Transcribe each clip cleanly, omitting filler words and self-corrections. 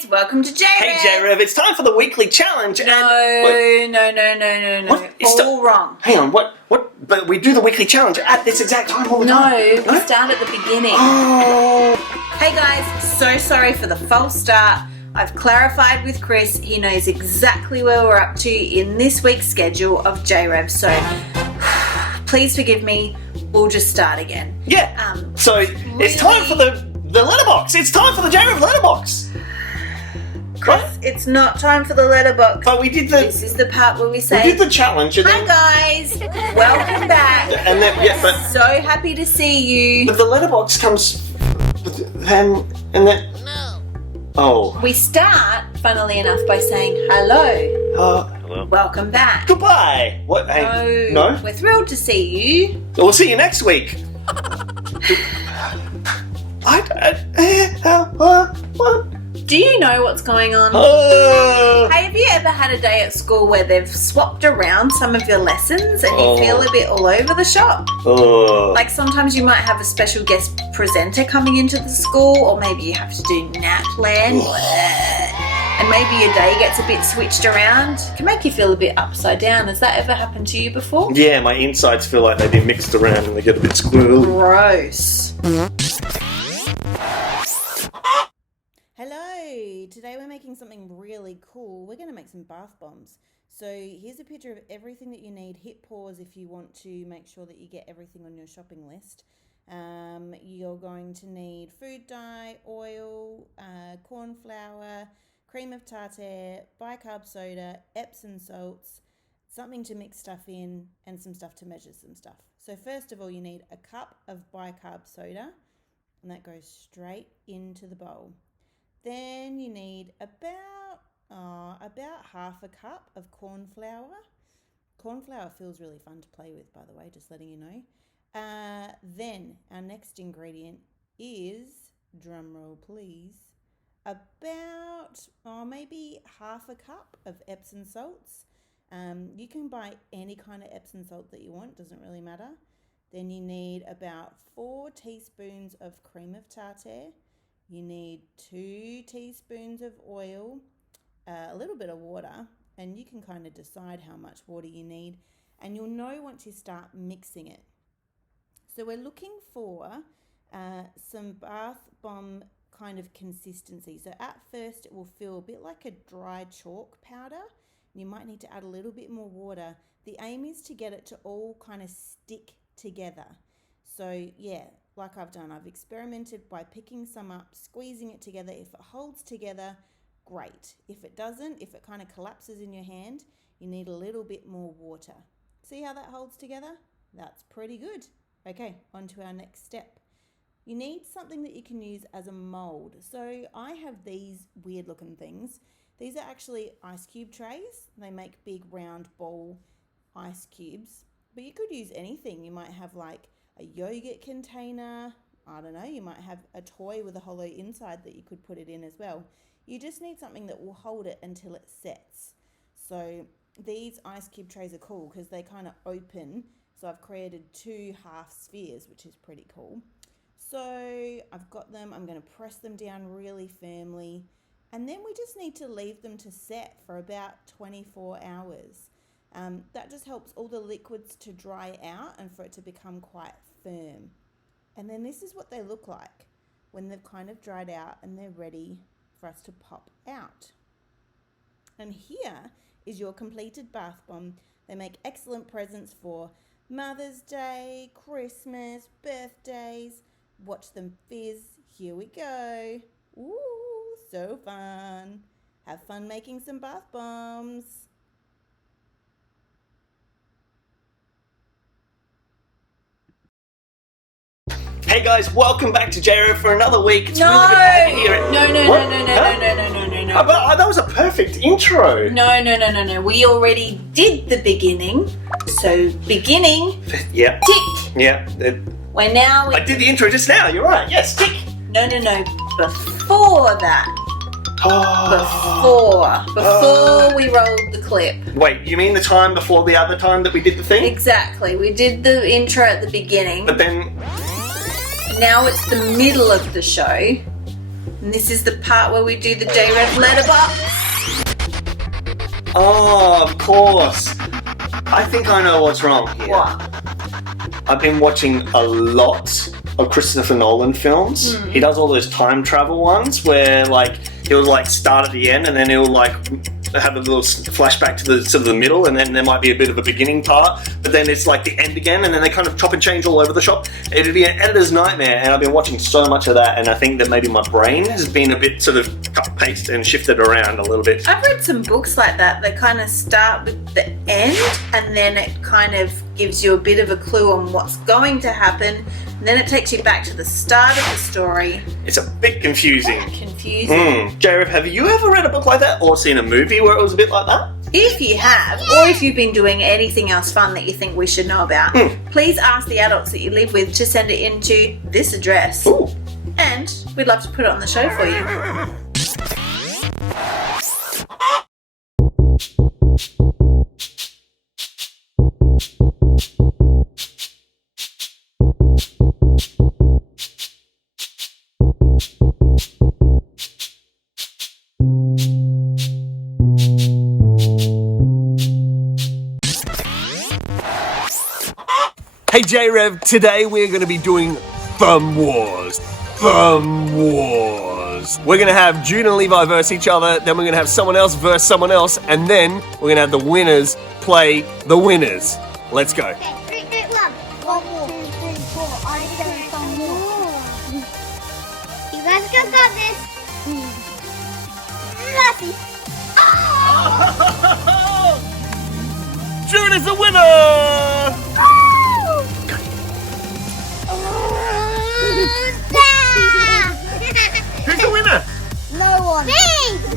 guys, welcome to JRev. Hey JRev, it's time for the weekly challenge. No. All wrong. Hang on, what? But we do the weekly challenge at this exact time all the time. No, we start at the beginning. Oh. Hey guys, so sorry for the false start. I've clarified with Chris. He knows exactly where we're up to in this week's schedule of JRev. So please forgive me. We'll just start again. Yeah. So it's time for the letterbox. It's time for the JRev letterbox. Chris, it's not time for the letterbox. But we did the. This is the part where we say. We did the challenge. And Hi guys, welcome back. And then So happy to see you. But the letterbox comes. And then. Oh. We start, funnily enough, by saying hello. Hello. Welcome back. Goodbye. What? Hey, no? We're thrilled to see you. We'll see you next week. What? Do you know what's going on? Hey, have you ever had a day at school where they've swapped around some of your lessons and you feel a bit all over the shop? Like sometimes you might have a special guest presenter coming into the school, or maybe you have to do NAPLAN. And maybe your day gets a bit switched around. It can make you feel a bit upside down. Has that ever happened to you before? Yeah, my insides feel like they've been mixed around and they get a bit squirrely. Gross. Hello! Today we're making something really cool. We're going to make some bath bombs. So here's a picture of everything that you need. Hit pause if you want to make sure that you get everything on your shopping list. You're going to need food dye, oil, corn flour, cream of tartare, bicarb soda, Epsom salts, something to mix stuff in, and some stuff to measure some stuff. So first of all, you need a cup of bicarb soda, and that goes straight into the bowl. Then you need about half a cup of corn flour. Corn flour feels really fun to play with, by the way, just letting you know. Then our next ingredient is, drumroll please, about maybe half a cup of Epsom salts. You can buy any kind of Epsom salt that you want, doesn't really matter. Then you need about 4 teaspoons of cream of tartare. You need 2 teaspoons of oil, a little bit of water, and you can kind of decide how much water you need, and you'll know once you start mixing it. So we're looking for some bath bomb kind of consistency. So at first it will feel a bit like a dry chalk powder. You might need to add a little bit more water. The aim is to get it to all kind of stick together. So yeah, like I've done, I've experimented by picking some up, squeezing it together. If it holds together, great. If it doesn't, if it kind of collapses in your hand, you need a little bit more water. See how that holds together? That's pretty good. Okay, on to our next step. You need something that you can use as a mold. So I have these weird looking things. These are actually ice cube trays. They make big round ball ice cubes, but you could use anything. You might have like a yogurt container. I don't know, you might have a toy with a hollow inside that you could put it in as well. You just need something that will hold it until it sets. So these ice cube trays are cool because they kind of open. So I've created 2 half spheres, which is pretty cool. So I've got them, I'm going to press them down really firmly, and then we just need to leave them to set for about 24 hours. That just helps all the liquids to dry out and for it to become quite firm. And then this is what they look like when they've kind of dried out and they're ready for us to pop out. And here is your completed bath bomb. They make excellent presents for Mother's Day, Christmas, birthdays. Watch them fizz. Here we go. Ooh, so fun. Have fun making some bath bombs. Hey guys, welcome back to JRev for another week. It's No. really good to have you here. No. That was a perfect intro. No. We already did the beginning. So beginning, Yeah. tick. Yeah. We're now. I did the intro just now. You're right. Yes, tick. No. Before that. Before we rolled the clip. Wait, you mean the time before the other time that we did the thing? Exactly. We did the intro at the beginning. But then. Now it's the middle of the show. And this is the part where we do the JRev letterbox. Oh, of course. I think I know what's wrong here. What? I've been watching a lot of Christopher Nolan films. He does all those time travel ones where like he'll like start at the end and then he'll like have a little flashback to the middle, and then there might be a bit of a beginning part, but then it's like the end again, and then they kind of chop and change all over the shop. It'd be an editor's nightmare, and I've been watching so much of that, and I think that maybe my brain has been a bit sort of cut, paste, and shifted around a little bit. I've read some books like that. They kind of start with the end, and then it kind of gives you a bit of a clue on what's going to happen, and then it takes you back to the start of the story. It's a bit confusing. JRev, have you ever read a book like that, or seen a movie where it was a bit like that? If you have, or if you've been doing anything else fun that you think we should know about, please ask the adults that you live with to send it into this address. Ooh. And we'd love to put it on the show for you. Hey JRev, today we're going to be doing Thumb Wars. Thumb Wars. We're going to have June and Levi versus each other, then we're going to have someone else versus someone else, and then we're going to have the winners play the winners. Let's go. Okay, 3, 2, 1. 1, 2, 3, 4. I say Thumb Wars. You guys can got this. Lucky. June is the winner! Who's the winner? No one. Me!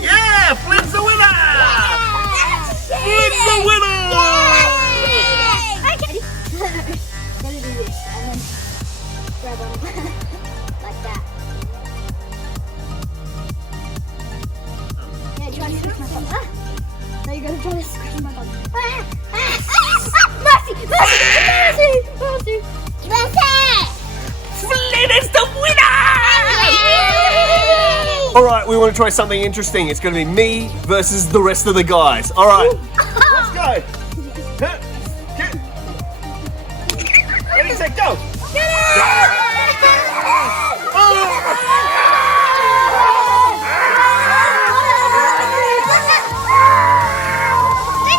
Yeah, Flynn's the winner! Flynn's the winner! Okay. Let me do this and then grab on like that. Yeah, try to squish my thumb. Now you're gonna try to squish my thumb. Mercy! Mercy! Mercy! Mercy! Flynn is the winner! Alright, we want to try something interesting. It's going to be me versus the rest of the guys. Alright, let's go. Ready, set, go.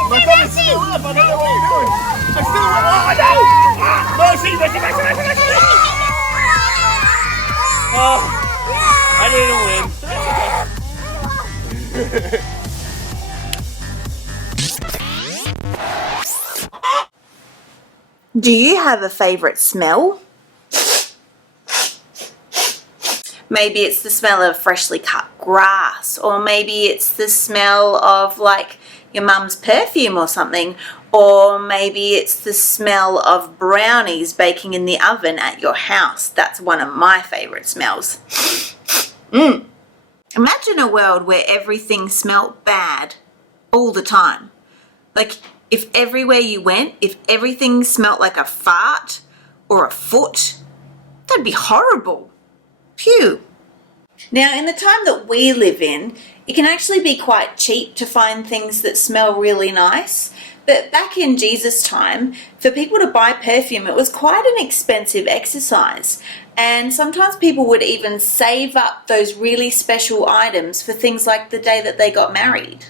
My thumb is still up. I don't know what you're doing. I'm still up. Oh, no! Mercy, mercy, mercy, mercy, mercy. Oh, I didn't win. Do you have a favourite smell? Maybe it's the smell of freshly cut grass, or maybe it's the smell of like your mum's perfume or something, or maybe it's the smell of brownies baking in the oven at your house. That's one of my favourite smells. Imagine a world where everything smelt bad all the time. Like if everywhere you went, if everything smelt like a fart or a foot, that'd be horrible. Phew. Now, in the time that we live in, it can actually be quite cheap to find things that smell really nice. But back in Jesus' time, for people to buy perfume, it was quite an expensive exercise. And sometimes people would even save up those really special items for things like the day that they got married.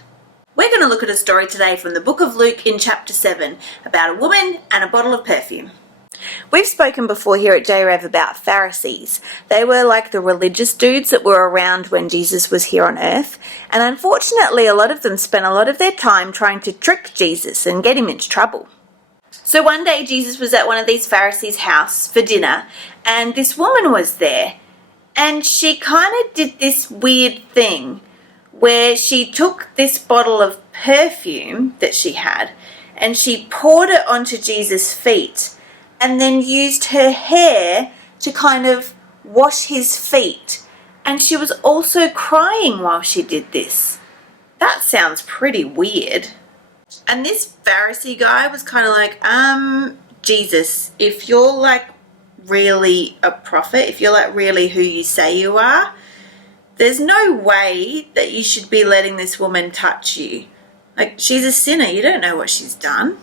We're going to look at a story today from the book of Luke in chapter 7 about a woman and a bottle of perfume. We've spoken before here at JRev about Pharisees. They were like the religious dudes that were around when Jesus was here on earth, and unfortunately a lot of them spent a lot of their time trying to trick Jesus and get him into trouble. So one day Jesus was at one of these Pharisees' house for dinner, and this woman was there, and she kind of did this weird thing where she took this bottle of perfume that she had and she poured it onto Jesus' feet, and then used her hair to kind of wash his feet. And she was also crying while she did this. That sounds pretty weird. And this Pharisee guy was kind of like, Jesus, if you're like really a prophet, if you're like really who you say you are, There's no way that you should be letting this woman touch you. Like, she's a sinner. You don't know what she's done.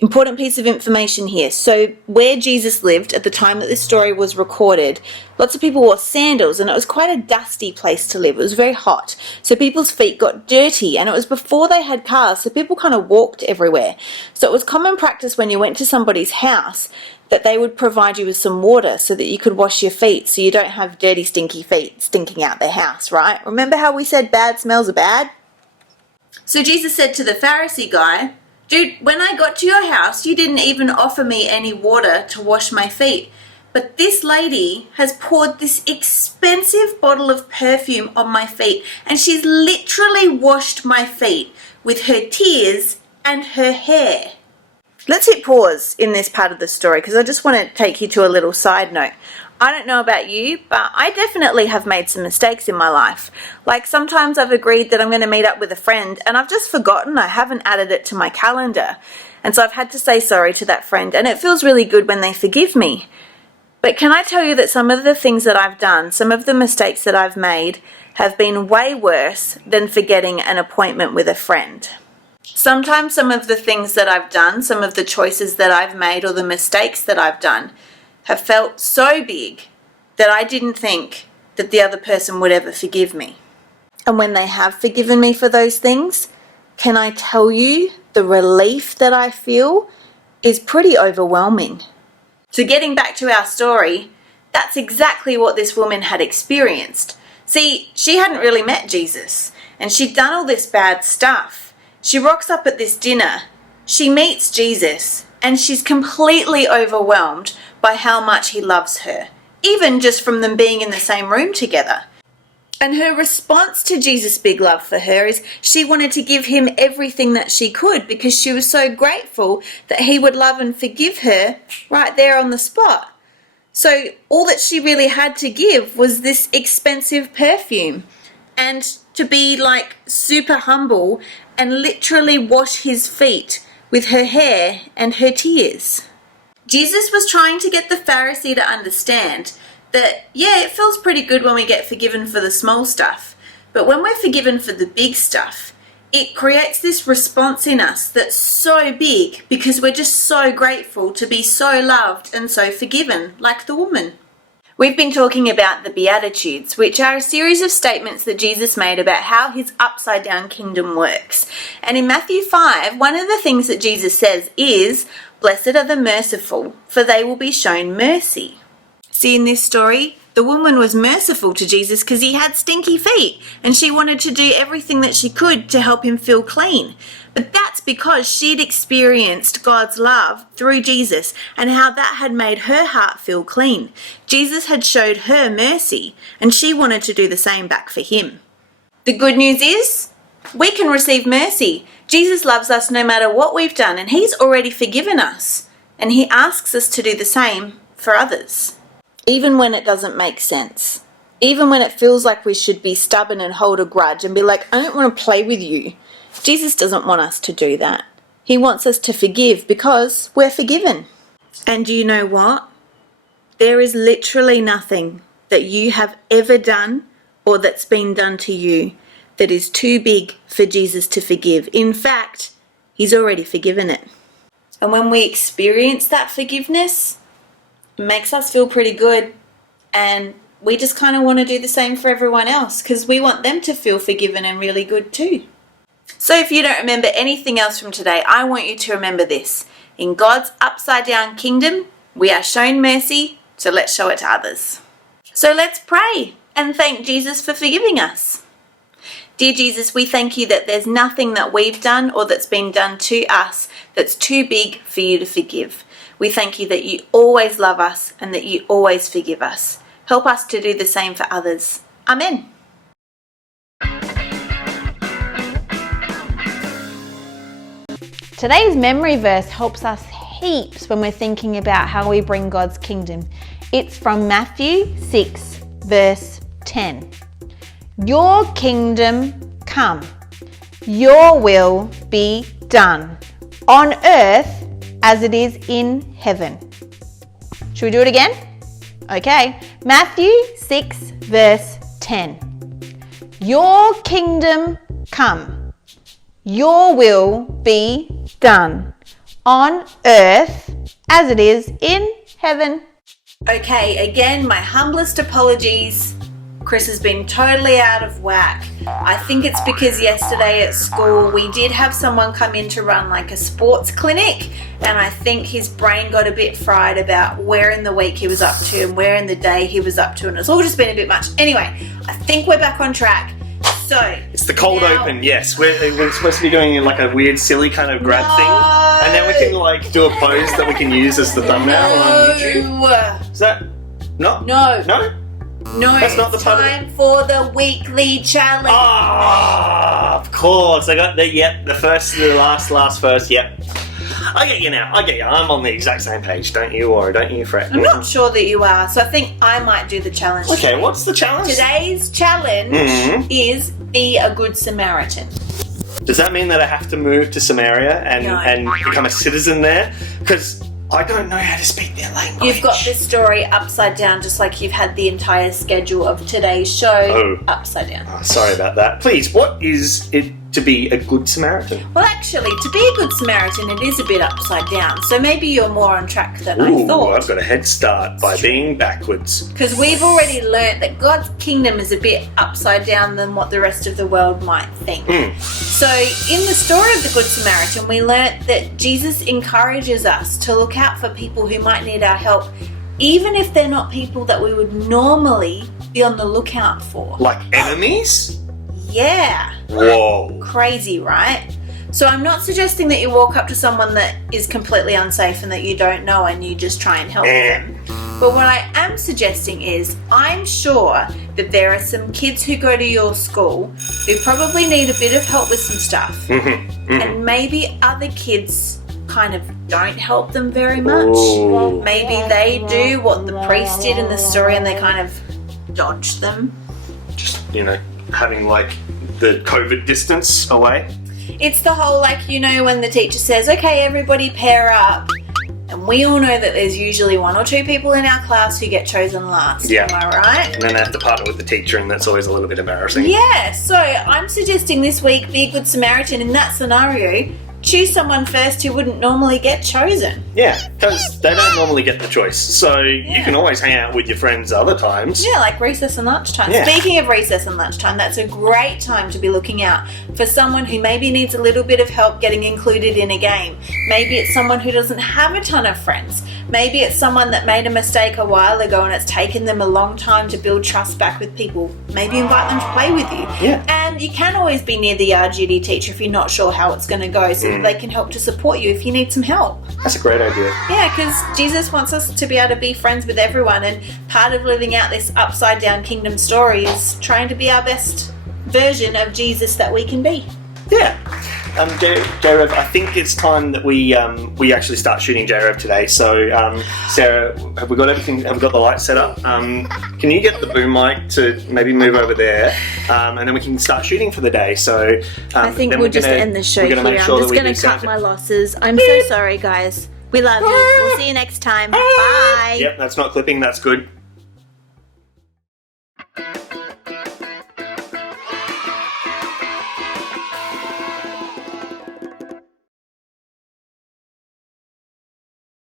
Important piece of information here. So where Jesus lived at the time that this story was recorded, lots of people wore sandals, and it was quite a dusty place to live. It was very hot. So people's feet got dirty, and it was before they had cars, so people kind of walked everywhere. So it was common practice when you went to somebody's house that they would provide you with some water so that you could wash your feet, so you don't have dirty, stinky feet stinking out their house, right? Remember how we said bad smells are bad? So Jesus said to the Pharisee guy, "Dude, when I got to your house, you didn't even offer me any water to wash my feet. But this lady has poured this expensive bottle of perfume on my feet, and she's literally washed my feet with her tears and her hair." Let's hit pause in this part of the story because I just want to take you to a little side note. I don't know about you, but I definitely have made some mistakes in my life. Like, sometimes I've agreed that I'm going to meet up with a friend and I've just forgotten. I haven't added it to my calendar. And so I've had to say sorry to that friend, and it feels really good when they forgive me. But can I tell you that some of the things that I've done, some of the mistakes that I've made, have been way worse than forgetting an appointment with a friend. Sometimes some of the things that I've done, some of the choices that I've made, or the mistakes that I've done, have felt so big that I didn't think that the other person would ever forgive me. And when they have forgiven me for those things, can I tell you the relief that I feel is pretty overwhelming. So getting back to our story, that's exactly what this woman had experienced. See, she hadn't really met Jesus, and she'd done all this bad stuff. She rocks up at this dinner, she meets Jesus, and she's completely overwhelmed by how much he loves her, even just from them being in the same room together. And her response to Jesus' big love for her is she wanted to give him everything that she could because she was so grateful that he would love and forgive her right there on the spot. So all that she really had to give was this expensive perfume, and to be like super humble and literally wash his feet with her hair and her tears. Jesus was trying to get the Pharisee to understand that, yeah, it feels pretty good when we get forgiven for the small stuff, but when we're forgiven for the big stuff, it creates this response in us that's so big because we're just so grateful to be so loved and so forgiven, like the woman. We've been talking about the Beatitudes, which are a series of statements that Jesus made about how his upside-down kingdom works. And in Matthew 5, one of the things that Jesus says is, "Blessed are the merciful, for they will be shown mercy." See, in this story, the woman was merciful to Jesus because he had stinky feet, and she wanted to do everything that she could to help him feel clean. But that's because she'd experienced God's love through Jesus and how that had made her heart feel clean. Jesus had showed her mercy, and she wanted to do the same back for him. The good news is, we can receive mercy. Jesus loves us no matter what we've done, and he's already forgiven us. And he asks us to do the same for others. Even when it doesn't make sense. Even when it feels like we should be stubborn and hold a grudge and be like, I don't want to play with you. Jesus doesn't want us to do that. He wants us to forgive because we're forgiven. And do you know what? There is literally nothing that you have ever done or that's been done to you that is too big for Jesus to forgive. In fact, he's already forgiven it. And when we experience that forgiveness, it makes us feel pretty good, and we just kind of want to do the same for everyone else because we want them to feel forgiven and really good too. So if you don't remember anything else from today, I want you to remember this. In God's upside down kingdom, we are shown mercy, so let's show it to others. So let's pray and thank Jesus for forgiving us. Dear Jesus, we thank you that there's nothing that we've done or that's been done to us that's too big for you to forgive. We thank you that you always love us and that you always forgive us. Help us to do the same for others. Amen. Today's memory verse helps us heaps when we're thinking about how we bring God's kingdom. It's from Matthew 6, verse 10. Your kingdom come, your will be done, on earth as it is in heaven. Should we do it again? Okay. Matthew 6, verse 10. Your kingdom come. Your will be done on earth as it is in heaven. Okay, again, my humblest apologies. Chris has been totally out of whack. I think it's because yesterday at school we did have someone come in to run like a sports clinic, and I think his brain got a bit fried about where in the week he was up to and where in the day he was up to, and it's all just been a bit much. Anyway, I think we're back on track. So it's the cold now, open, yes. We're supposed to be doing like a weird, silly kind of grab thing, and then we can like do a pose that we can use as the thumbnail on YouTube. Is that no? No. That's not the time for the weekly challenge. Ah, of course. I got the first, the last first. Yep. I get you now. I'm on the exact same page. Don't you worry. Don't you fret. I'm not sure that you are, so I think I might do the challenge. Okay, what's the challenge? Today's challenge is be a good Samaritan. Does that mean that I have to move to Samaria and become a citizen there? Because I don't know how to speak their language. You've got this story upside down, just like you've had the entire schedule of today's show upside down. Oh, sorry about that. Please, what is it to be a good Samaritan? Well, actually, to be a good Samaritan, it is a bit upside down. So maybe you're more on track than I thought. I've got a head start by being backwards. Because we've already learnt that God's kingdom is a bit upside down than what the rest of the world might think. So in the story of the Good Samaritan, we learnt that Jesus encourages us to look out for people who might need our help, even if they're not people that we would normally be on the lookout for. Like enemies? Yeah. Whoa. Crazy, right? So I'm not suggesting that you walk up to someone that is completely unsafe and that you don't know and you just try and help them. But what I am suggesting is I'm sure that there are some kids who go to your school who probably need a bit of help with some stuff. And maybe other kids kind of don't help them very much. Maybe they do what the priest did in the story and they kind of dodge them. Just, having like the COVID distance away. It's the whole when the teacher says, okay, everybody pair up. And we all know that there's usually one or two people in our class who get chosen last. Yeah. Am I right? And then they have to partner with the teacher, and that's always a little bit embarrassing. Yeah, so I'm suggesting this week be a good Samaritan in that scenario. Choose someone first who wouldn't normally get chosen. Yeah, because they don't normally get the choice. So you can always hang out with your friends other times. Yeah, like recess and lunchtime. Yeah. Speaking of recess and lunchtime, that's a great time to be looking out for someone who maybe needs a little bit of help getting included in a game. Maybe it's someone who doesn't have a ton of friends. Maybe it's someone that made a mistake a while ago and it's taken them a long time to build trust back with people. Maybe invite them to play with you. Yeah. And you can always be near the yard duty teacher if you're not sure how it's going to go, so that they can help to support you if you need some help. That's a great idea. Yeah, because Jesus wants us to be able to be friends with everyone, and part of living out this upside down kingdom story is trying to be our best version of Jesus that we can be. Yeah. JRev, I think it's time that we actually start shooting JRev today. So, Sarah, have we got everything? Have we got the lights set up? Can you get the boom mic to maybe move over there, and then we can start shooting for the day. So, I think we'll just end the show here. I'm just going to cut my losses. I'm so sorry, guys. We love you. We'll see you next time. Bye. Yep, that's not clipping. That's good.